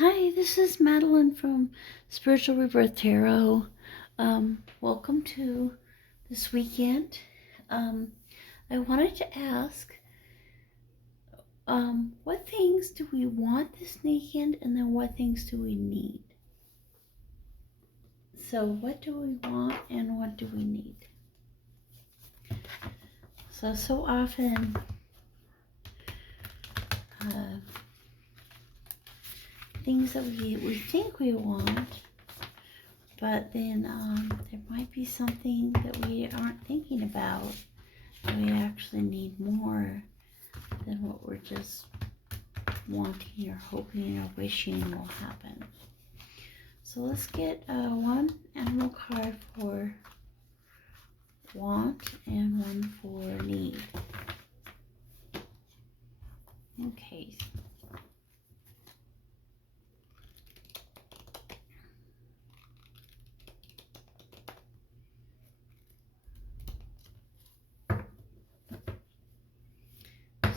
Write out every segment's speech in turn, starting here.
Hi, this is Madeline from Spiritual Rebirth Tarot. Welcome to this weekend. I wanted to ask, what things do we want this weekend, and then what things do we need? So, what do we want, and what do we need? So often, things that we think we want, but then there might be something that we aren't thinking about that we actually need more than what we're just wanting or hoping or wishing will happen. So let's get one animal card for want and one for need. Okay.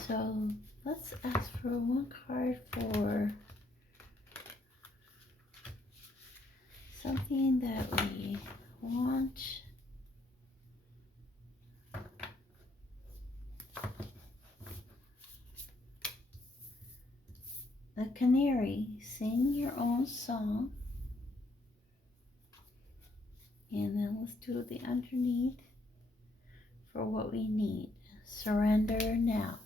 So let's ask for one card for something that we want. The canary, sing your own song. And then let's do the underneath for what we need. Surrender now.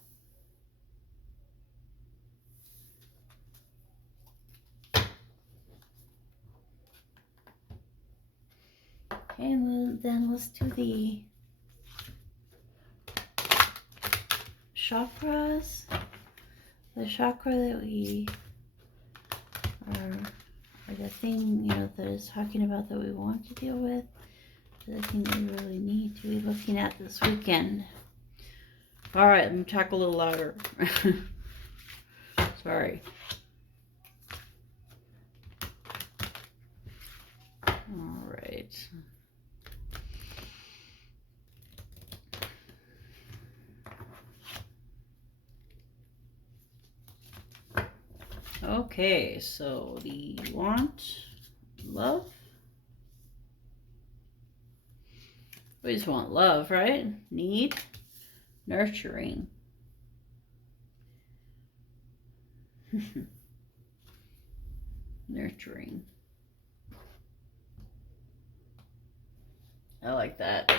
Okay, and then let's do the chakras. The chakra that we are, or the thing, that is talking about that we want to deal with, the thing that we really need to be looking at this weekend. All right, let me talk a little louder. Sorry. All right. Okay, so the want, love. We just want love, right? Need, nurturing. Nurturing. I like that.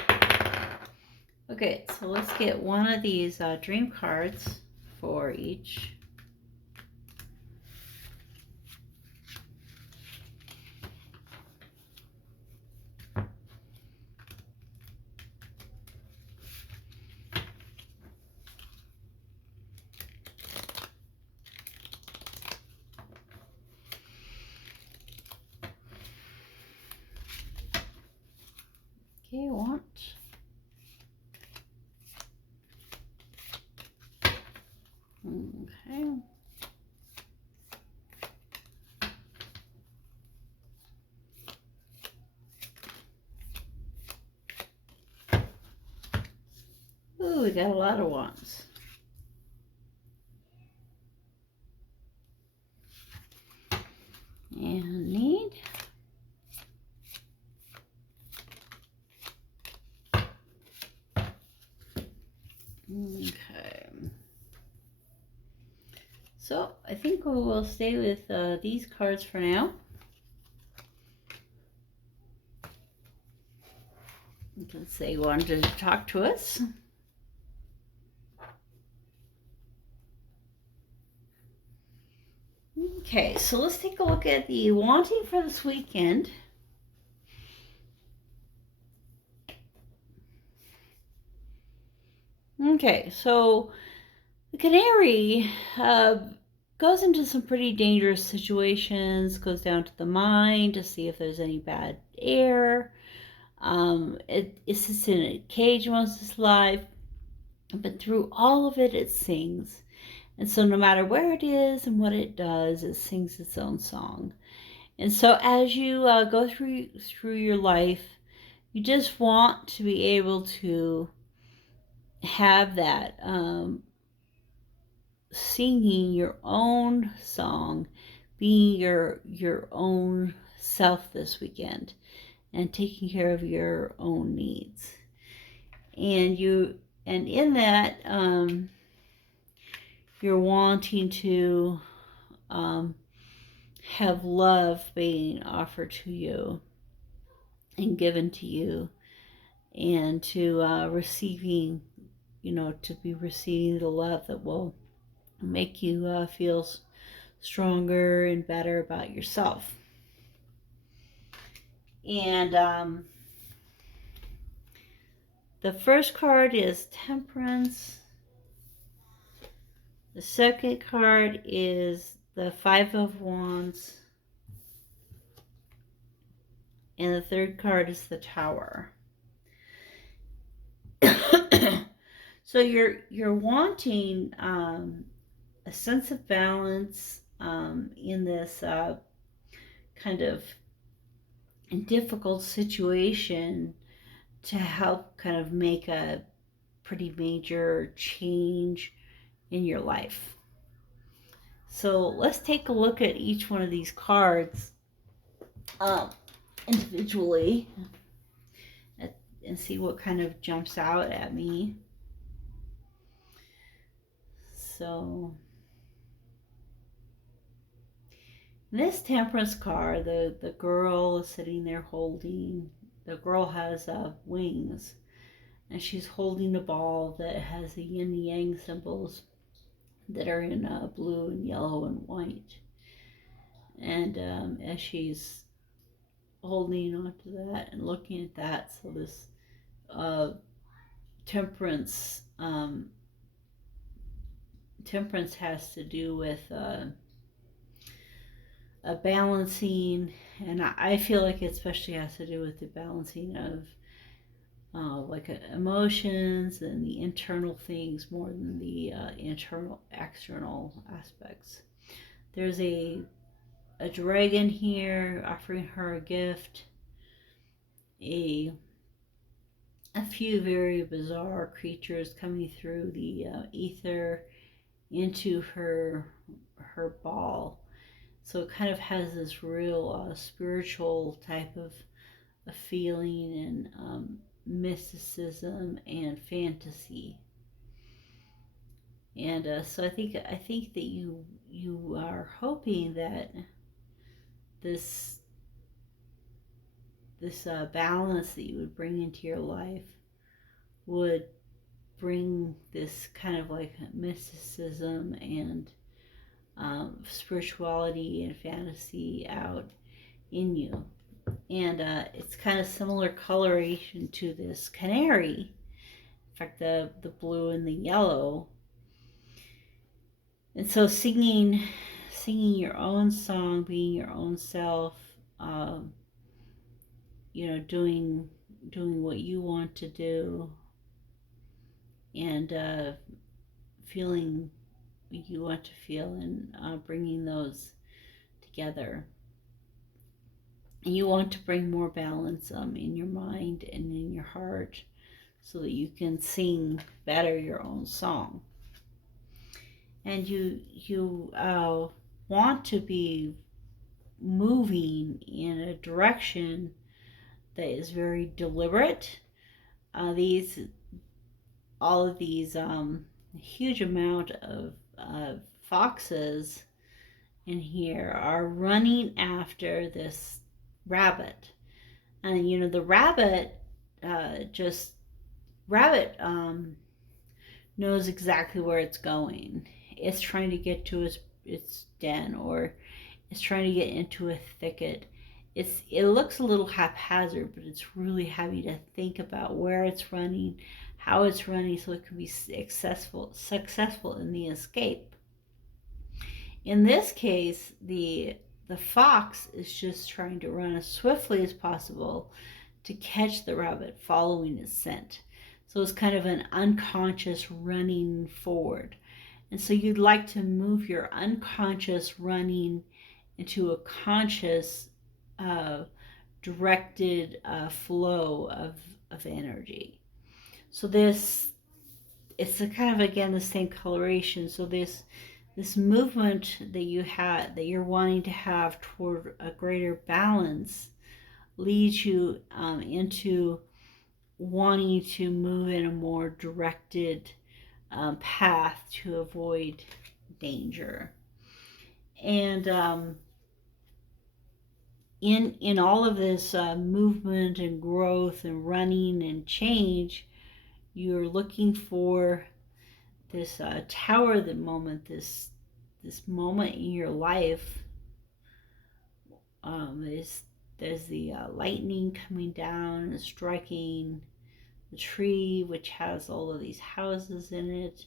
Okay, so let's get one of these dream cards for each. Okay, want. Okay. Ooh, we got a lot of wants. And need. Okay. So I think we will stay with these cards for now. Let's say you wanted to talk to us. Okay, so let's take a look at the wanting for this weekend. Okay, so the canary goes into some pretty dangerous situations, goes down to the mine to see if there's any bad air. It sits in a cage most of its life, but through all of it, it sings. And so no matter where it is and what it does, it sings its own song. And so as you go through your life, you just want to be able to have that singing your own song being your own self this weekend and taking care of your own needs. And in that, you're wanting to um, have love being offered to you and given to you, and to receiving, to be receiving the love that will make you feel stronger and better about yourself. And the first card is Temperance. The second card is the Five of Wands. And the third card is the Tower. So you're wanting a sense of balance in this kind of difficult situation, to help kind of make a pretty major change in your life. So let's take a look at each one of these cards um, individually and see what kind of jumps out at me. So this Temperance card, the girl is sitting there holding, the girl has wings, and she's holding a ball that has the yin and yang symbols that are in blue and yellow and white. And as she's holding onto that and looking at that, so this uh, temperance temperance has to do with a balancing, and I feel like it especially has to do with the balancing of like emotions and the internal things more than the internal external aspects. There's a dragon here offering her a gift, a a few very bizarre creatures coming through the ether into her ball. So it kind of has this real spiritual type of a feeling, and mysticism and fantasy. And so I think that you are hoping that this balance that you would bring into your life would bring this kind of like mysticism and spirituality and fantasy out in you. And it's kind of similar coloration to this canary. In fact, the blue and the yellow. And so singing your own song, being your own self, um, doing what you want to do, and feeling what you want to feel, and bringing those together. And you want to bring more balance in your mind and in your heart, so that you can sing better your own song. And you want to be moving in a direction that is very deliberate. These all of these huge amount of foxes in here are running after this rabbit, and the rabbit just rabbit knows exactly where it's going. It's trying to get to its den, or it's trying to get into a thicket. It looks a little haphazard, but it's really having to think about where it's running, how it's running, so it can be successful in the escape. In this case, the fox is just trying to run as swiftly as possible to catch the rabbit following its scent. So it's kind of an unconscious running forward. And so you'd like to move your unconscious running into a conscious, directed flow of energy. So it's a kind of, again, the same coloration. So this movement that you had, that you're wanting to have toward a greater balance, leads you into wanting to move in a more directed path to avoid danger. And in all of this movement and growth and running and change, you're looking for this tower, the moment, this moment in your life. There's the lightning coming down and striking the tree, which has all of these houses in it,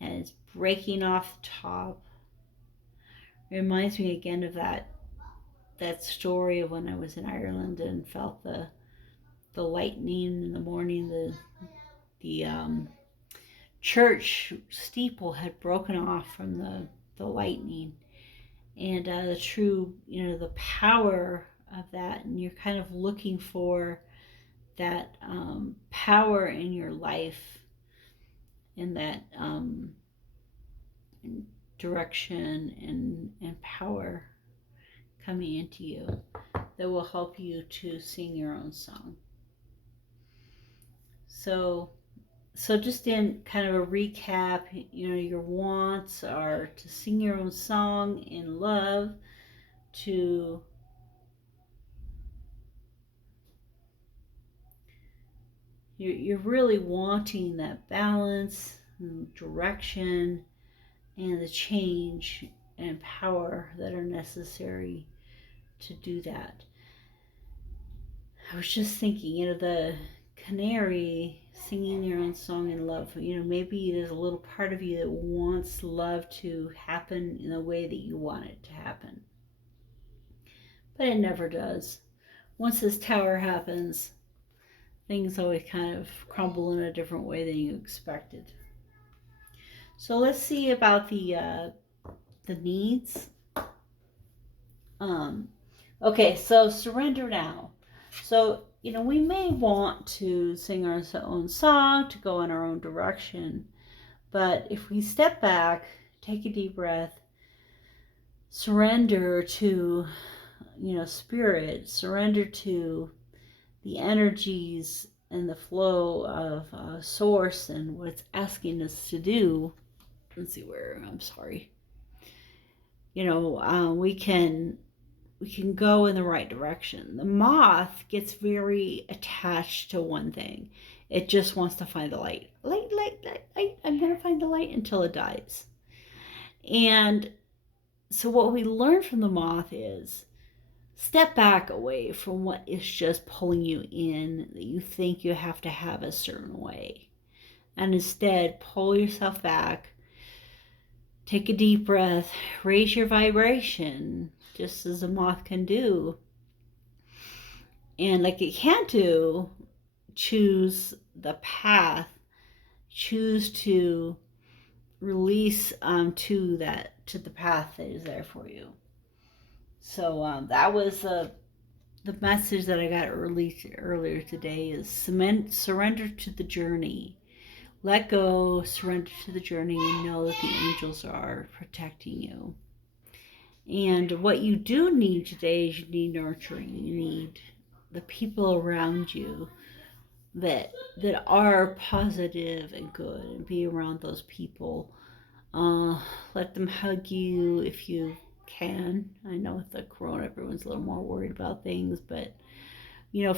and it's breaking off the top. It reminds me again of that story of when I was in Ireland and felt the lightning in the morning. The church steeple had broken off from the lightning, and the true, the power of that, and you're kind of looking for that power in your life, in that direction and power coming into you that will help you to sing your own song. So just in kind of a recap, your wants are to sing your own song in love, to you're really wanting that balance and direction and the change and power that are necessary to do that. I was just thinking, the canary singing your own song in love. Maybe there's a little part of you that wants love to happen in the way that you want it to happen. But it never does. Once this tower happens, things always kind of crumble in a different way than you expected. So let's see about the needs. Okay, so surrender now. So, we may want to sing our own song, to go in our own direction, but if we step back, take a deep breath, surrender to, spirit, surrender to the energies and the flow of source and what it's asking us to do. Let's see where, I'm sorry. We can go in the right direction. The moth gets very attached to one thing. It just wants to find the light. Light, light, light, light. I'm going to find the light until it dies. And so what we learn from the moth is step back away from what is just pulling you in, that you think you have to have a certain way. And instead, pull yourself back, take a deep breath, raise your vibration, just as a moth can do. And like it can't do, choose the path, choose to release to the path that is there for you. So that was the message that I got earlier today is surrender to the journey. Let go, surrender to the journey, and know that the angels are protecting you. And what you do need today is you need nurturing. You need the people around you that are positive and good, and be around those people. Let them hug you if you can. I know with the corona, everyone's a little more worried about things, but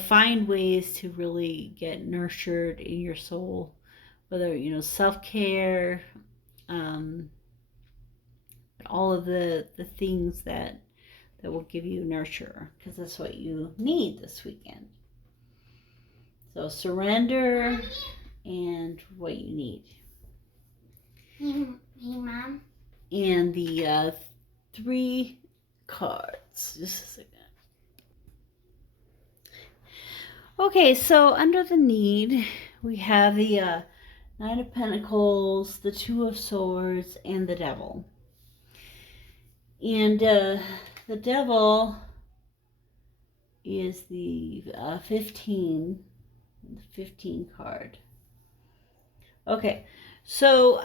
find ways to really get nurtured in your soul, whether self-care, all of the things that will give you nurture, because that's what you need this weekend. So surrender and what you need. Hey, Mom. And the 3 cards. Just a second. Okay, so under the need, we have the 9 of Pentacles, the 2 of Swords, and the Devil. And the Devil is the 15 card. Okay, so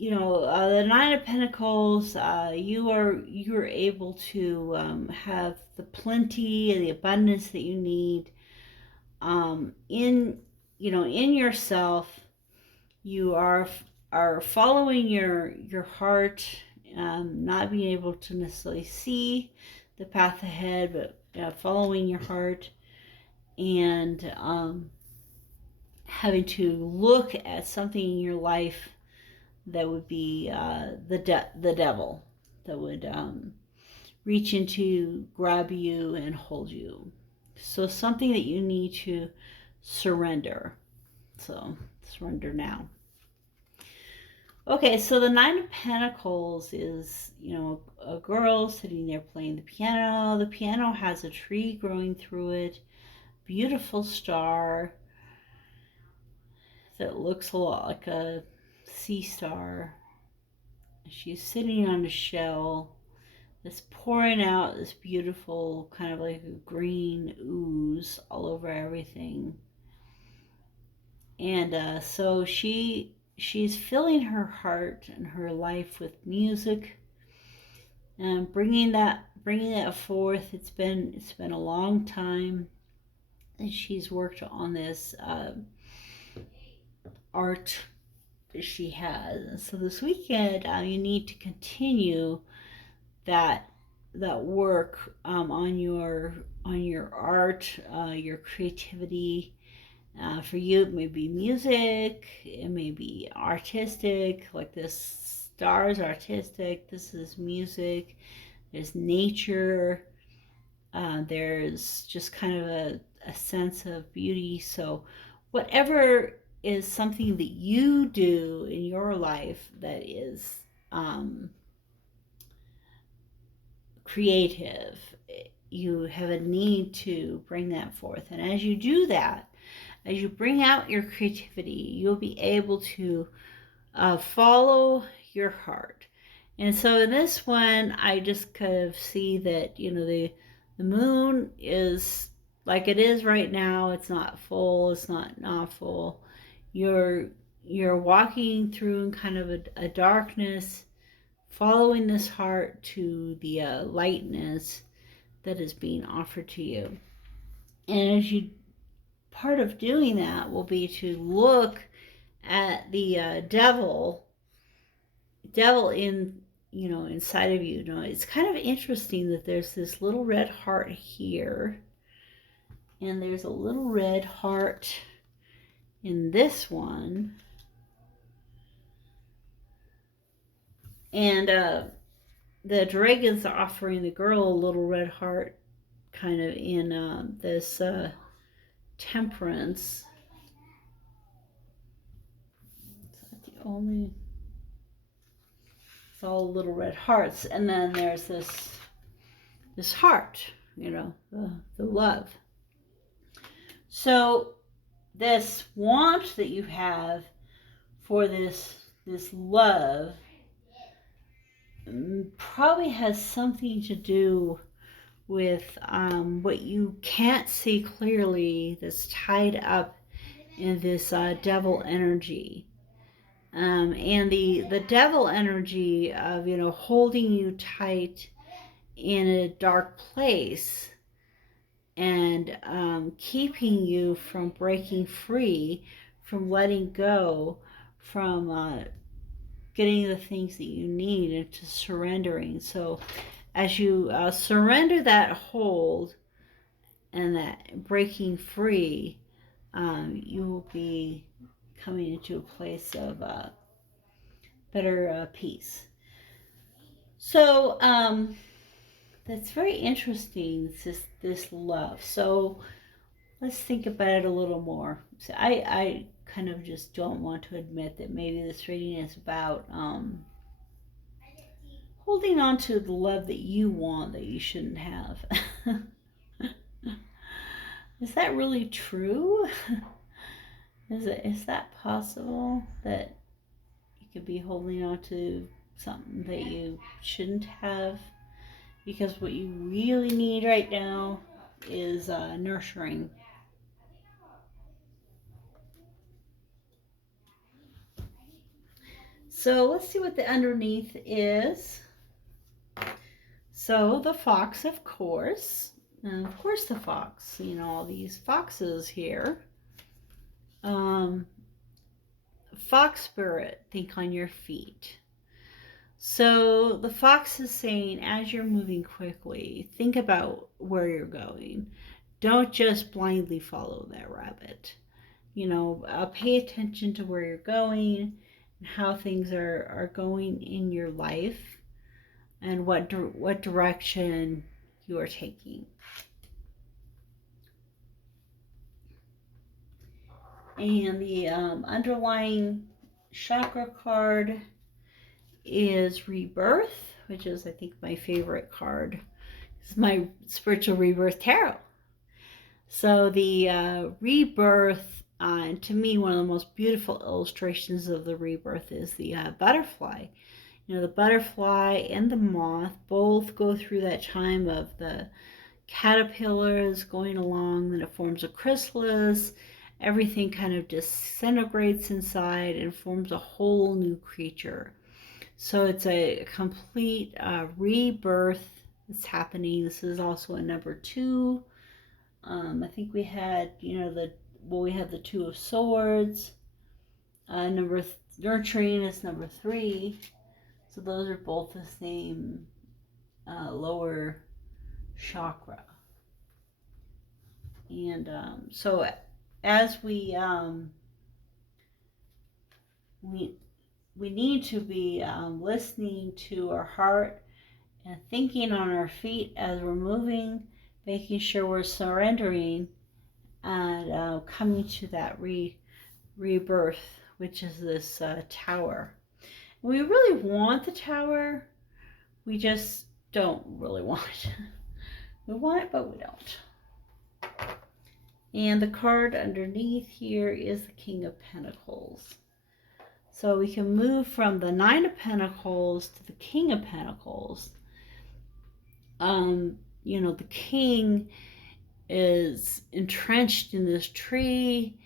the Nine of Pentacles, you are able to have the plenty and the abundance that you need in in yourself. You are following your heart, not being able to necessarily see the path ahead, but following your heart, and having to look at something in your life that would be the devil, that would reach into, grab you, and hold you. So something that you need to surrender. So surrender now. Okay, so the Nine of Pentacles is, a girl sitting there playing the piano. The piano has a tree growing through it, beautiful star that looks a lot like a sea star. She's sitting on a shell that's pouring out this beautiful kind of like a green ooze all over everything. And so she's filling her heart and her life with music and bringing that forth. It's been a long time that she's worked on this art that she has. And so this weekend, you need to continue that work on your art, your creativity. For you, it may be music, it may be artistic, like this star is artistic, this is music, there's nature, there's just kind of a sense of beauty. So, whatever is something that you do in your life that is creative, you have a need to bring that forth. And as you do that, as you bring out your creativity, you'll be able to follow your heart. And so in this one, I just kind of see that the moon is like it is right now. It's not full. It's not full. You're you're walking through kind of a darkness, following this heart to the lightness that is being offered to you. And as you part of doing that will be to look at the devil inside of you. It's kind of interesting that there's this little red heart here, and there's a little red heart in this one, and the dragon's offering the girl a little red heart, kind of in this temperance. Is that the only? It's all little red hearts, and then there's this heart, the love. So this want that you have for this love probably has something to do with what you can't see clearly, that's tied up in this devil energy. And the devil energy of holding you tight in a dark place, and keeping you from breaking free, from letting go, from getting the things that you need, and to surrendering. So as you surrender that hold and that breaking free, you will be coming into a place of better peace. So that's very interesting, this love. So let's think about it a little more. So I kind of just don't want to admit that maybe this reading is about holding on to the love that you want that you shouldn't have. Is that really true? Is that possible, that you could be holding on to something that you shouldn't have? Because what you really need right now is nurturing. So let's see what the underneath is. So the fox, of course. And of course the fox. You know, all these foxes here. Um, Fox spirit, think on your feet. So the fox is saying, as you're moving quickly, think about where you're going. Don't just blindly follow that rabbit. Pay attention to where you're going and how things are going in your life and what direction you are taking. And the underlying chakra card is rebirth, which is, I think, my favorite card. It's my spiritual rebirth tarot. So the rebirth, to me, one of the most beautiful illustrations of the rebirth is the butterfly. The butterfly and the moth both go through that time of the caterpillars going along, then it forms a chrysalis. Everything kind of disintegrates inside and forms a whole new creature. So it's a complete rebirth that's happening. This is also a number 2. I think we had, we have the 2 of Swords. Nurturing is number 3. So those are both the same lower chakra. And so as we we need to be listening to our heart and thinking on our feet as we're moving, making sure we're surrendering and coming to that rebirth, which is this tower. We really want the tower, we just don't really want it. We want it, but we don't. And the card underneath here is the King of Pentacles. So we can move from the Nine of Pentacles to the King of Pentacles. The king is entrenched in this tree.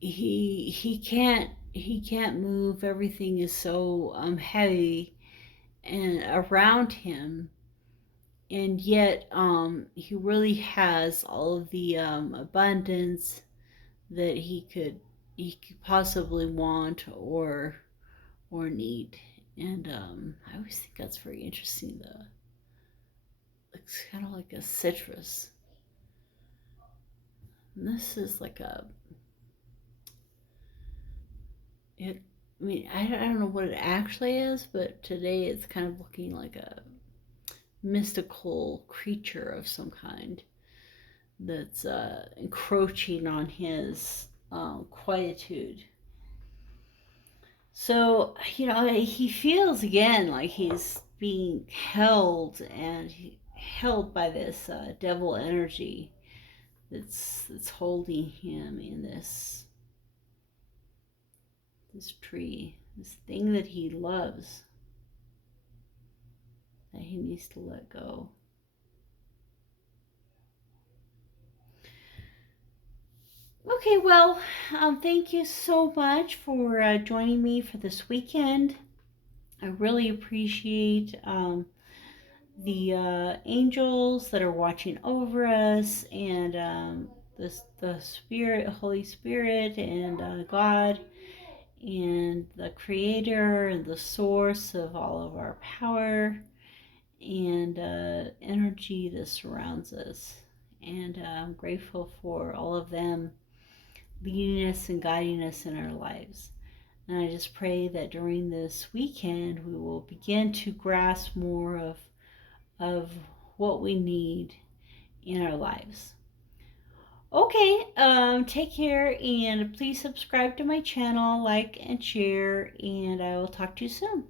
He can't move. Everything is so heavy and around him, and yet he really has all of the abundance that he could possibly want or need. And I always think that's very interesting. It's kind of like a citrus. And this is like it. I mean, I don't know what it actually is, but today it's kind of looking like a mystical creature of some kind that's encroaching on his quietude. So, he feels again like he's being held by this devil energy that's holding him in this tree, this thing that he loves, that he needs to let go. Okay, well, thank you so much for joining me for this weekend. I really appreciate the angels that are watching over us, and the Spirit, Holy Spirit, and God, and the Creator, and the source of all of our power and energy that surrounds us. And I'm grateful for all of them leading us and guiding us in our lives. And I just pray that during this weekend we will begin to grasp more of what we need in our lives. Okay, take care, and please subscribe to my channel, like and share, and I will talk to you soon.